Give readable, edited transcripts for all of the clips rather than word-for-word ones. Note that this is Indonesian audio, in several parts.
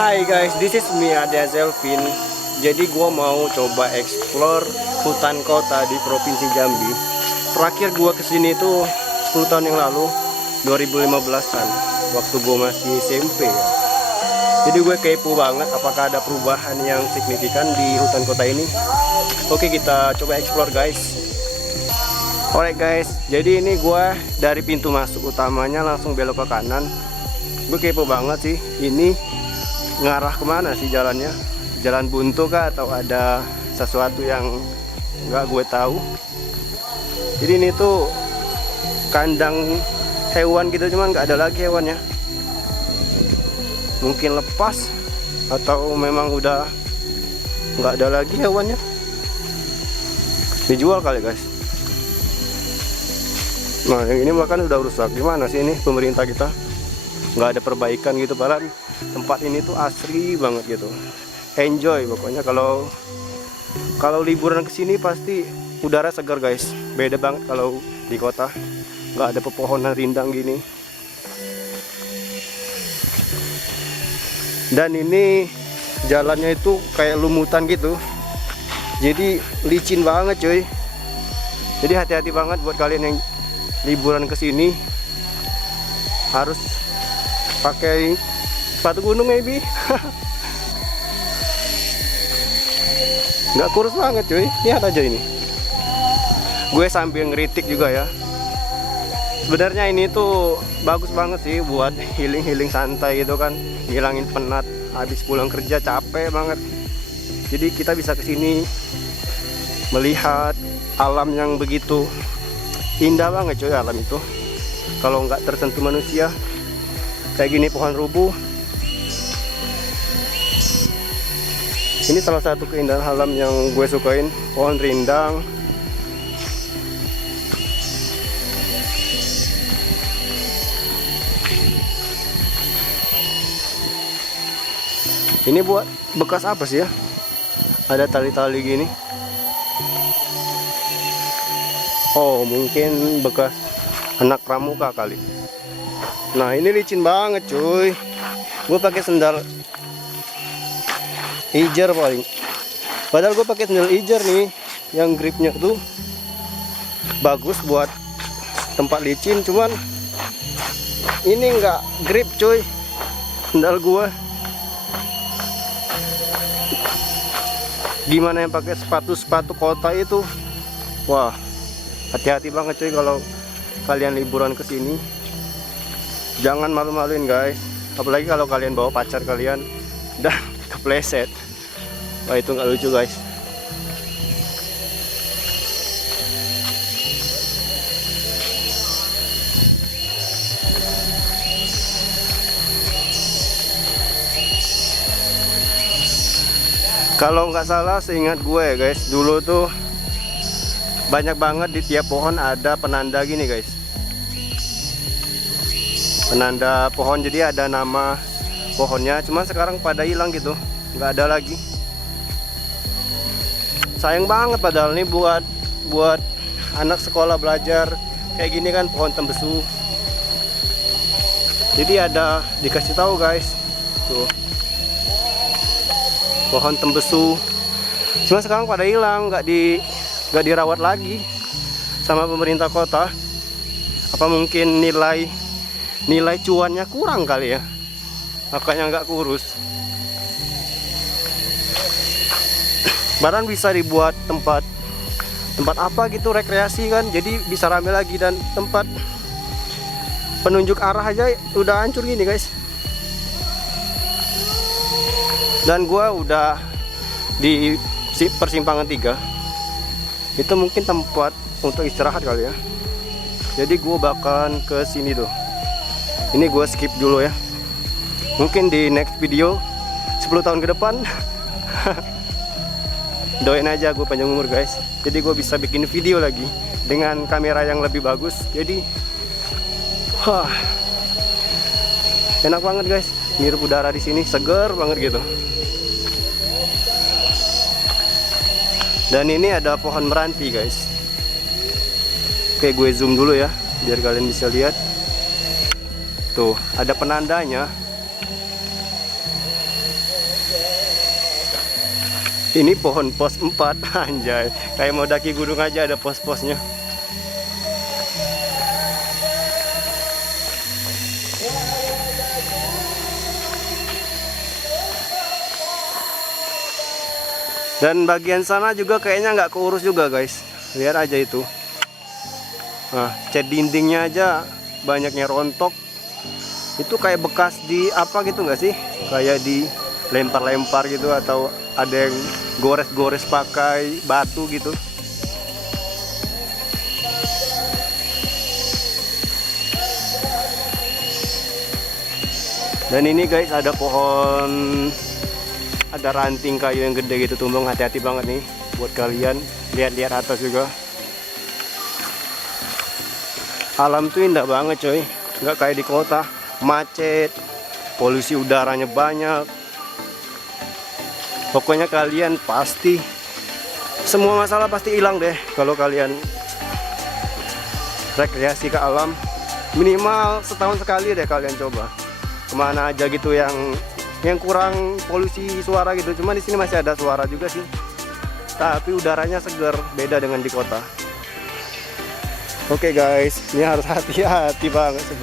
Hai guys, this is me Adea Zelvin. Jadi gua mau coba explore hutan kota di Provinsi Jambi. Terakhir gua kesini tuh 10 tahun yang lalu, 2015-an, waktu gua masih SMP ya. Jadi gue kepo banget apakah ada perubahan yang signifikan di hutan kota ini. Oke, kita coba explore guys. Alright guys, jadi ini gue dari pintu masuk utamanya langsung belok ke kanan. Gue kepo banget sih, ini ngarah kemana sih jalannya? Jalan buntu kah atau ada sesuatu yang nggak gue tahu? Jadi ini tuh kandang hewan gitu, cuman nggak ada lagi hewannya. Mungkin lepas atau memang udah nggak ada lagi hewannya. Dijual kali guys. Nah yang ini bahkan udah rusak. Gimana sih ini pemerintah kita? Nggak ada perbaikan gitu. Padahal tempat ini tuh asri banget gitu. Enjoy pokoknya kalau liburan kesini pasti udara segar guys. Beda banget kalau di kota. Nggak ada pepohonan rindang gini. Dan ini jalannya itu kayak lumutan gitu. Jadi licin banget cuy. Jadi hati-hati banget buat kalian yang liburan ke sini. Harus pakai sepatu gunung maybe. Nggak kurus banget cuy. Lihat aja ini. Gue sambil ngeritik juga ya. Sebenarnya ini tuh bagus banget sih buat healing santai gitu kan, ngilangin penat habis pulang kerja capek banget. Jadi kita bisa kesini melihat alam yang begitu indah banget coy. Alam itu kalau nggak tersentuh manusia kayak gini, pohon rubuh. Ini salah satu keindahan alam yang gue sukain, pohon rindang. Ini buat bekas apa sih ya? Ada tali-tali gini. Oh, mungkin bekas anak pramuka kali. Nah, ini licin banget, cuy. Gue pakai sendal ijar paling. Padahal gue pakai sendal ijar nih, yang gripnya tuh bagus buat tempat licin, cuman ini nggak grip, cuy. Sendal gue. Gimana yang pakai sepatu kota itu? Wah, hati-hati banget cuy kalau kalian liburan ke sini. Jangan malu-maluin guys. Apalagi kalau kalian bawa pacar kalian dan kepleset. Wah, itu nggak lucu guys. Kalau nggak salah seingat gue guys, dulu tuh banyak banget di tiap pohon ada penanda gini guys. Penanda pohon, jadi ada nama pohonnya. Cuman sekarang pada hilang gitu, nggak ada lagi. Sayang banget padahal nih buat anak sekolah belajar kayak gini kan, pohon tembesu. Jadi ada dikasih tahu guys, tuh. Pohon tembesu. Cuma sekarang pada hilang, nggak dirawat lagi sama pemerintah kota. Apa mungkin nilai cuannya kurang kali ya, makanya nggak kurus. Bahkan bisa dibuat tempat apa gitu, rekreasi kan, jadi bisa rame lagi. Dan tempat penunjuk arah aja udah hancur gini guys. Dan gua udah di persimpangan 3. Itu mungkin tempat untuk istirahat kali ya. Jadi gua bakalan ke sini tuh. Ini gua skip dulu ya. Mungkin di next video 10 tahun ke depan doain aja gue panjang umur guys. Jadi gue bisa bikin video lagi dengan kamera yang lebih bagus. Jadi enak banget guys. Ngirup udara di sini seger banget gitu. Dan ini ada pohon meranti guys. Oke, gue zoom dulu ya biar kalian bisa lihat. Tuh, ada penandanya. Ini pohon pos 4 anjay. Kayak mau daki gunung aja ada pos-posnya. Dan bagian sana juga kayaknya nggak keurus juga guys. Lihat aja itu. Nah, cat dindingnya aja banyaknya rontok. Itu kayak bekas di apa gitu nggak sih? Kayak dilempar-lempar gitu atau ada yang gores-gores pakai batu gitu. Dan ini guys ada pohon, ada ranting kayu yang gede gitu tumbang, hati-hati banget nih buat kalian. Lihat-lihat atas juga. Alam tuh indah banget coy, nggak kayak di kota, macet, polusi udaranya banyak. Pokoknya kalian pasti, semua masalah pasti hilang deh kalau kalian rekreasi ke alam. Minimal setahun sekali deh kalian coba kemana aja gitu yang kurang polusi suara gitu. Cuma di sini masih ada suara juga sih, tapi udaranya segar, beda dengan di kota. Oke guys, ini harus hati-hati banget sih.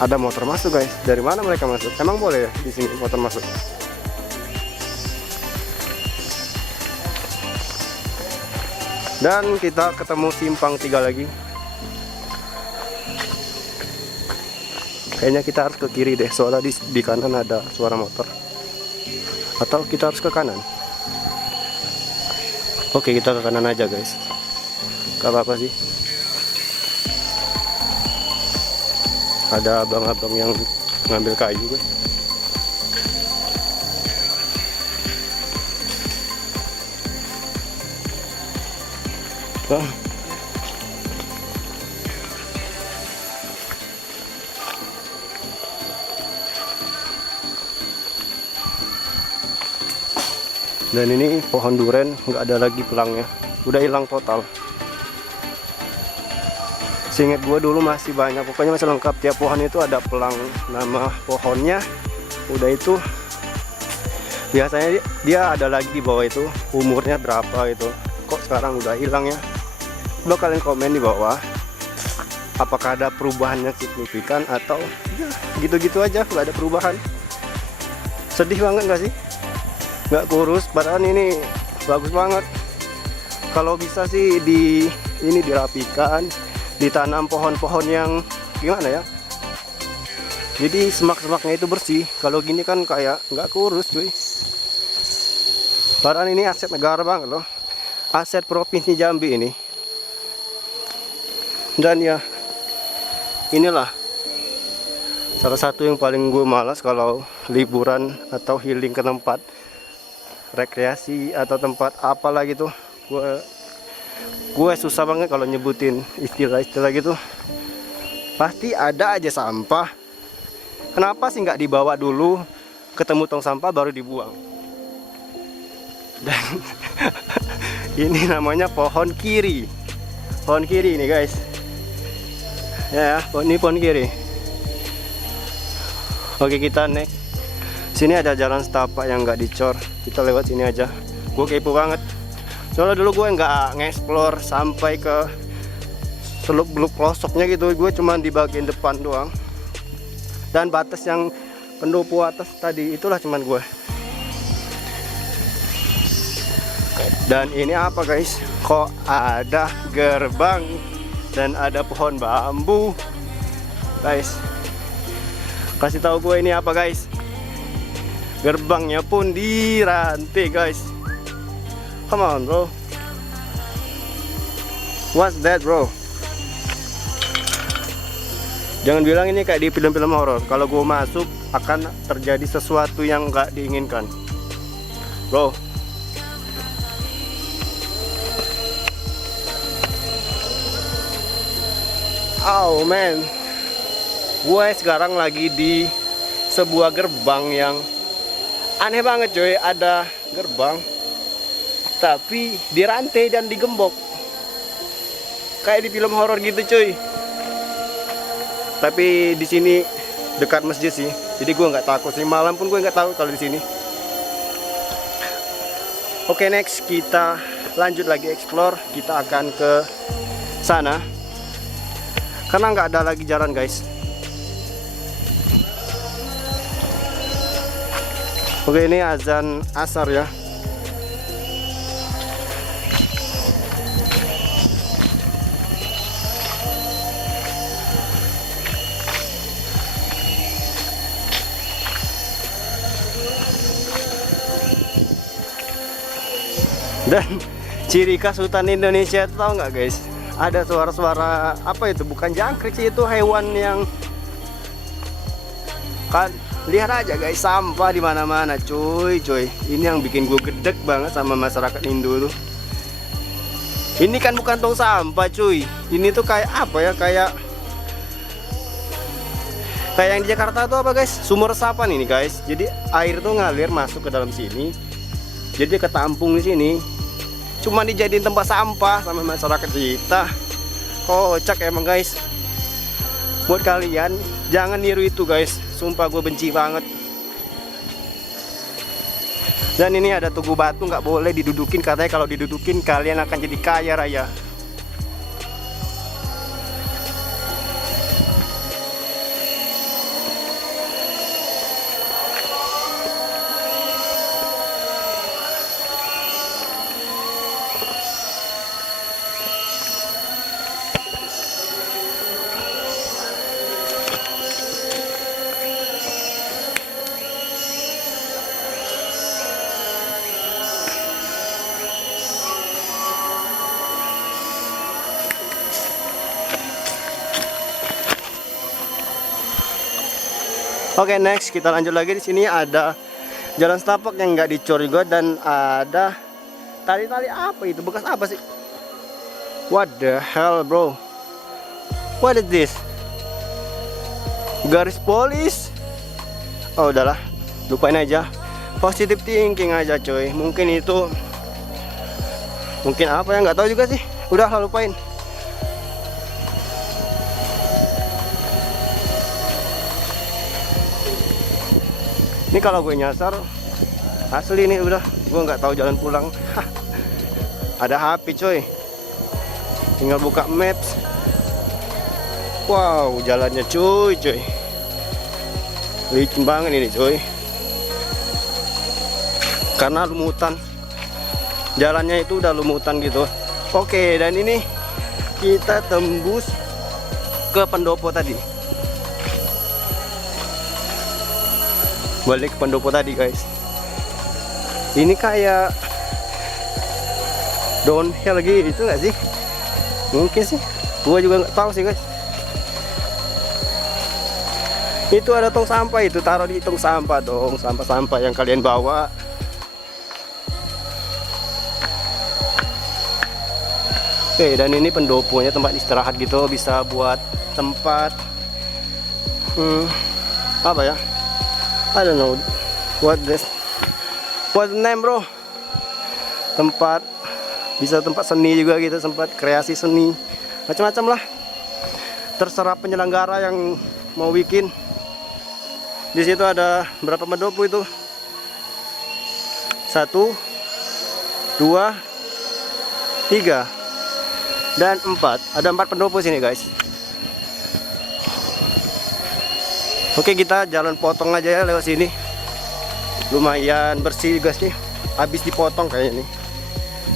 Ada motor masuk guys. Dari mana mereka masuk? Emang boleh ya di sini motor masuk? Dan kita ketemu simpang 3 lagi. Kayaknya kita harus ke kiri deh, soalnya di kanan ada suara motor. Atau kita harus ke kanan? Oke, kita ke kanan aja guys. Gak apa-apa sih. Ada abang-abang yang ngambil kayu guys. Dan ini pohon duren nggak ada lagi pelangnya, udah hilang total. Seingat gue dulu masih banyak, pokoknya masih lengkap, tiap pohon itu ada pelang nama pohonnya. Udah itu biasanya dia ada lagi di bawah itu, umurnya berapa gitu. Kok sekarang udah hilang ya? Coba kalian komen di bawah, apakah ada perubahan yang signifikan atau ya gitu-gitu aja, nggak ada perubahan. Sedih banget nggak sih? Nggak kurus, padahal ini bagus banget. Kalau bisa sih ini dirapikan, ditanam pohon-pohon yang gimana ya, jadi semak-semaknya itu bersih. Kalau gini kan kayak nggak kurus cuy. Padahal ini aset negara banget loh, aset provinsi Jambi ini. Dan ya inilah salah satu yang paling gue malas kalau liburan atau healing ke tempat rekreasi atau tempat apalah gitu. Gue susah banget kalau nyebutin istilah-istilah gitu. Pasti ada aja sampah. Kenapa sih nggak dibawa dulu, ketemu tong sampah baru dibuang? Dan ini namanya pohon kiri. Pohon kiri ini guys. Ya, ini pohon kiri. Oke, kita next. Sini ada jalan setapak yang nggak dicor, kita lewat sini aja. Gue kepo banget, soalnya dulu gue nggak nge-explore sampai ke seluk-beluk pelosoknya gitu. Gue cuma di bagian depan doang, dan batas yang pendopo atas tadi itulah cuman gue. Dan ini apa guys, kok ada gerbang dan ada pohon bambu guys. Kasih tahu gue ini apa guys. Gerbangnya pun dirantai guys. Come on bro. What's that bro? Jangan bilang ini kayak di film-film horor. Kalau gue masuk akan terjadi sesuatu yang nggak diinginkan bro. Oh man, gue sekarang lagi di sebuah gerbang yang aneh banget coy. Ada gerbang tapi dirantai dan digembok kayak di film horor gitu coy. Tapi di sini dekat masjid sih, jadi gue nggak takut sih. Malam pun gue nggak takut kalau di sini. Oke, next kita lanjut lagi explore. Kita akan ke sana karena nggak ada lagi jalan, guys. Oke, ini azan asar ya. Dan ciri khas hutan Indonesia itu tahu nggak, guys? Ada suara-suara apa itu? Bukan jangkrik sih, itu hewan yang kan. Lihat aja, guys, sampah di mana-mana, cuy. Ini yang bikin gue gedek banget sama masyarakat Indo tuh. Ini kan bukan tong sampah, cuy. Ini tuh kayak apa ya? Kayak yang di Jakarta tuh apa, guys? Sumur resapan ini, guys. Jadi air tuh ngalir masuk ke dalam sini. Jadi ketampung di sini. Cuma dijadiin tempat sampah sama masyarakat kita. Kocak emang, guys. Buat kalian jangan niru itu, guys. Sumpah gue benci banget. Dan ini ada tugu batu, nggak boleh didudukin. Katanya kalau didudukin kalian akan jadi kaya raya. Oke, next kita lanjut lagi. Di sini ada jalan setapak yang nggak dicor juga, dan ada tali-tali apa itu? Bekas apa sih? What the hell, bro? What is this? Garis polis? Oh, udahlah, lupain aja. Positive thinking aja, coy. Mungkin itu, mungkin apa ya, nggak tahu juga sih. Udah, lupain. Ini kalau gue nyasar asli nih, udah gue nggak tahu jalan pulang. Ada HP, coy, tinggal buka maps. Wow, jalannya cuy, licin banget ini, coy, karena lumutan. Jalannya itu udah lumutan gitu. Oke, dan ini kita tembus ke pendopo tadi. Balik ke pendopo tadi, guys. Ini kayak downhill gitu nggak sih? Mungkin sih, gua juga nggak tahu sih, guys. Itu ada tong sampah, itu taruh di tong sampah dong, sampah-sampah yang kalian bawa. Oke, dan ini pendoponya, tempat istirahat gitu, bisa buat tempat apa ya? I don't know what the name, bro. Tempat, bisa tempat seni juga gitu, tempat kreasi seni, macam-macam lah. Terserah penyelenggara yang mau bikin. Di situ ada berapa pendopo itu? 1, 2, 3, dan 4. Ada 4 pendopo sini, guys. Oke, kita jalan potong aja ya lewat sini. Lumayan bersih, guys nih. Habis dipotong kayaknya nih.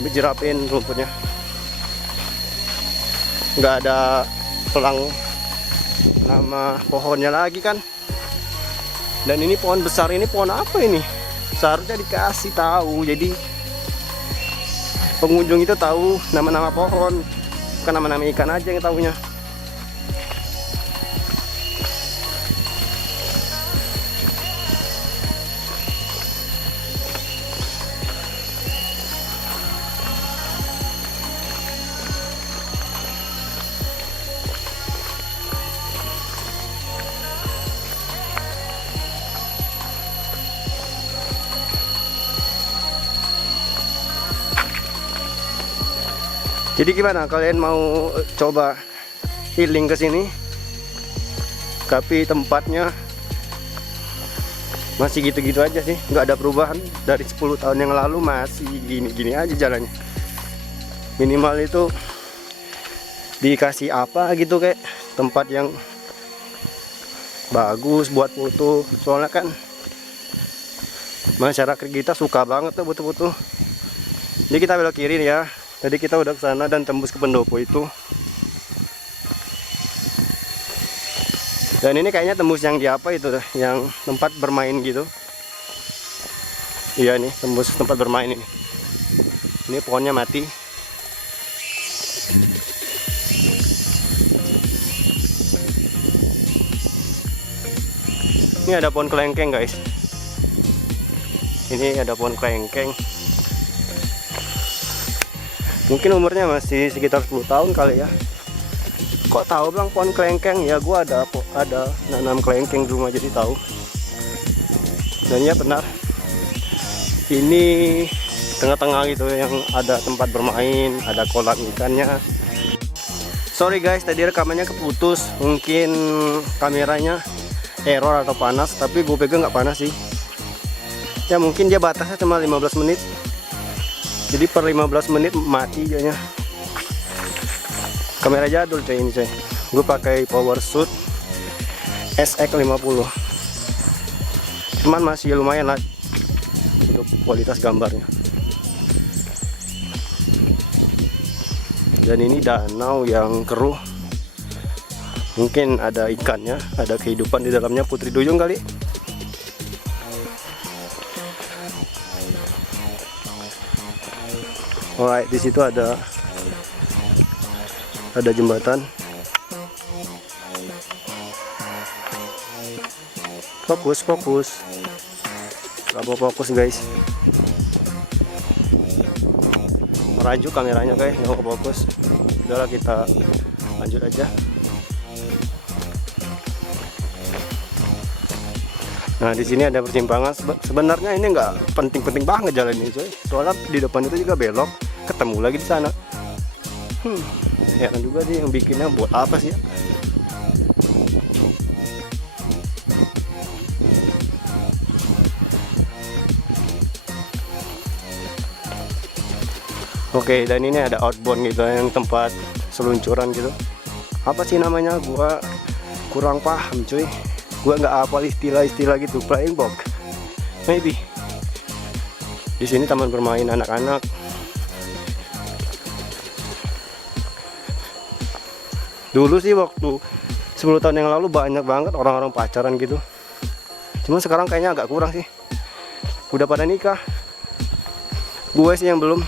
Habis jerapin rumputnya. Nggak ada pelang nama pohonnya lagi kan. Dan ini pohon besar, ini pohon apa ini? Seharusnya dikasih tahu. Jadi pengunjung itu tahu nama-nama pohon, bukan nama-nama ikan aja yang tahunya. Jadi gimana, kalian mau coba healing ke sini? Tapi tempatnya Masih gitu-gitu aja sih, nggak ada perubahan. Dari 10 tahun yang lalu masih gini-gini aja jalannya. Minimal itu dikasih apa gitu, kayak tempat yang bagus buat foto. Soalnya kan masyarakat kita suka banget tuh foto-foto. Jadi kita belok kiri nih ya. Tadi kita udah ke sana dan tembus ke pendopo itu. Dan ini kayaknya tembus yang di apa itu, yang tempat bermain gitu. Iya nih, tembus tempat bermain ini. Ini pohonnya mati. Ini ada pohon kelengkeng guys. Ini ada pohon kelengkeng. Mungkin umurnya masih sekitar 10 tahun kali ya. Kok tahu bang pohon kelengkeng? Ya gua ada nanam kelengkeng di rumah jadi tahu. Dan ya benar, ini tengah-tengah gitu yang ada tempat bermain, ada kolam ikannya. Sorry guys, tadi rekamannya keputus, mungkin kameranya error atau panas, tapi gue pegang nggak panas sih. Ya mungkin dia batasnya cuma 15 menit, jadi per 15 menit mati jadinya. Kamera jadul coy ini coy. Gue pakai PowerShoot SX50. Cuman masih lumayan lah untuk kualitas gambarnya. Dan ini danau yang keruh. Mungkin ada ikannya, ada kehidupan di dalamnya, putri duyung kali. Alright, di situ ada jembatan. Fokus. Gak mau fokus guys. Merajuk kameranya guys, nggak mau fokus. Udahlah kita lanjut aja. Nah di sini ada persimpangan. Sebenarnya ini nggak penting-penting banget jalan ini coy. Soalnya di depan itu juga belok, ketemu lagi di sana. Heran juga sih yang bikinnya buat apa sih ya? Oke, dan ini ada outbound gitu yang tempat seluncuran gitu. Apa sih namanya? Gua kurang paham cuy. Gua nggak hafal istilah-istilah gitu. Flying box, maybe. Di sini taman bermain anak-anak. Dulu sih waktu 10 tahun yang lalu banyak banget orang-orang pacaran gitu. Cuma sekarang kayaknya agak kurang sih. Udah pada nikah. Gue sih yang belum.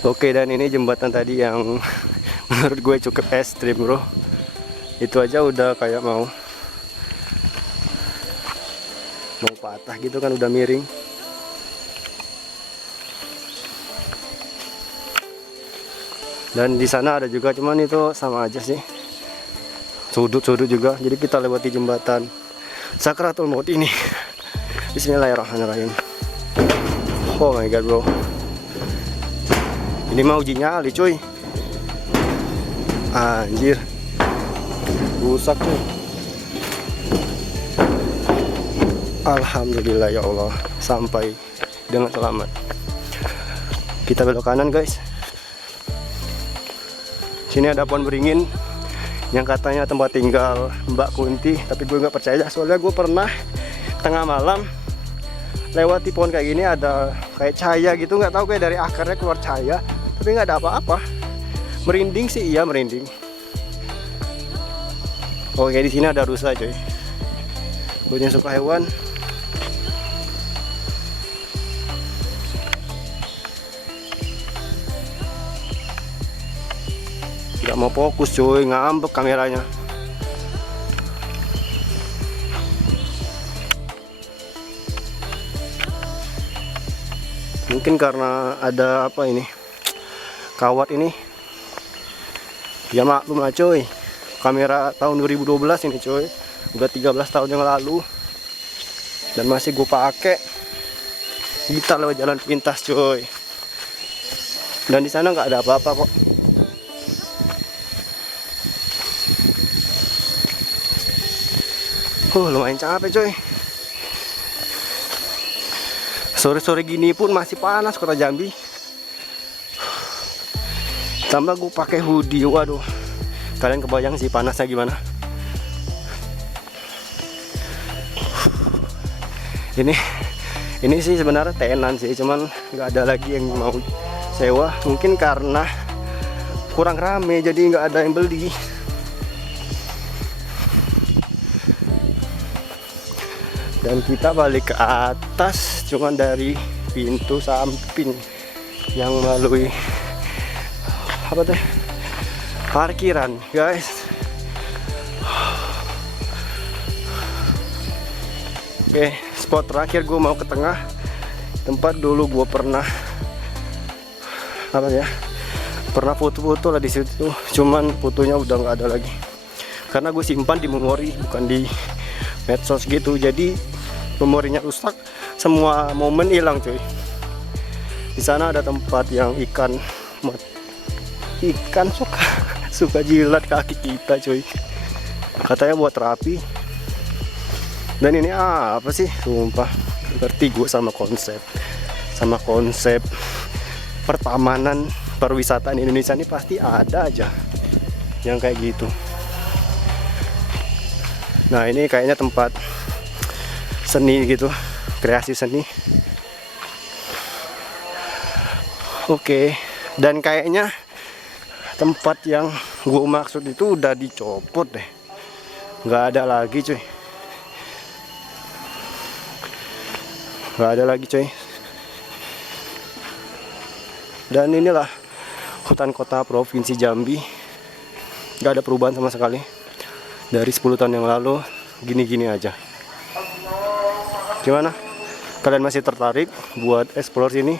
Oke, dan ini jembatan tadi yang menurut gue cukup ekstrim bro. Itu aja udah kayak mau patah gitu kan, udah miring. Dan di sana ada juga, cuman itu sama aja sih, sudut-sudut juga. Jadi kita lewati jembatan Sakratul Maut ini. Bismillahirrahmanirrahim. Oh my god bro, ini mau uji nyali cuy. Anjir, rusak cuy. Alhamdulillah ya Allah, sampai dengan selamat. Kita belok kanan guys. Sini ada pohon beringin yang katanya tempat tinggal Mbak Kunti, tapi gue nggak percaya. Soalnya gue pernah tengah malam lewati pohon kayak gini, ada kayak cahaya gitu, nggak tahu kayak dari akarnya keluar cahaya, tapi nggak ada apa-apa. Merinding sih, iya merinding. Oke, di sini ada rusa coy. Gue yang suka hewan. Gak mau fokus cuy, ngambek kameranya. Mungkin karena ada apa ini, kawat ini. Ya maklum lah cuy, kamera tahun 2012 ini cuy, udah 13 tahun yang lalu dan masih gue pakai. Kita lewat jalan pintas cuy. Dan di sana nggak ada apa-apa kok. Lumayan capek coy. Sore-sore gini pun masih panas kota Jambi. Tambah gue pakai hoodie, waduh. Kalian kebayang sih panasnya gimana? Ini sih sebenarnya tenan sih, cuman nggak ada lagi yang mau sewa. Mungkin karena kurang rame, jadi nggak ada yang beli. Dan kita balik ke atas cuman dari pintu samping yang melalui apa tuh, parkiran guys. Oke, spot terakhir gue mau ke tengah, tempat dulu gue pernah pernah foto-foto lah di situ, cuman fotonya udah nggak ada lagi karena gue simpan di memori bukan di medsos gitu, jadi memorinya rusak, semua momen hilang cuy. Di sana ada tempat yang ikan suka jilat kaki kita cuy, katanya buat terapi. Dan ini apa sih, sumpah ngerti gue sama konsep pertamanan perwisataan Indonesia ini. Pasti ada aja yang kayak gitu. Nah ini kayaknya tempat seni gitu, kreasi seni. Oke, dan kayaknya tempat yang gue maksud itu udah dicopot deh, nggak ada lagi cuy, nggak ada lagi cuy. Dan inilah hutan kota provinsi Jambi, nggak ada perubahan sama sekali dari 10 tahun yang lalu, gini-gini aja. Gimana? Kalian masih tertarik buat explore sini?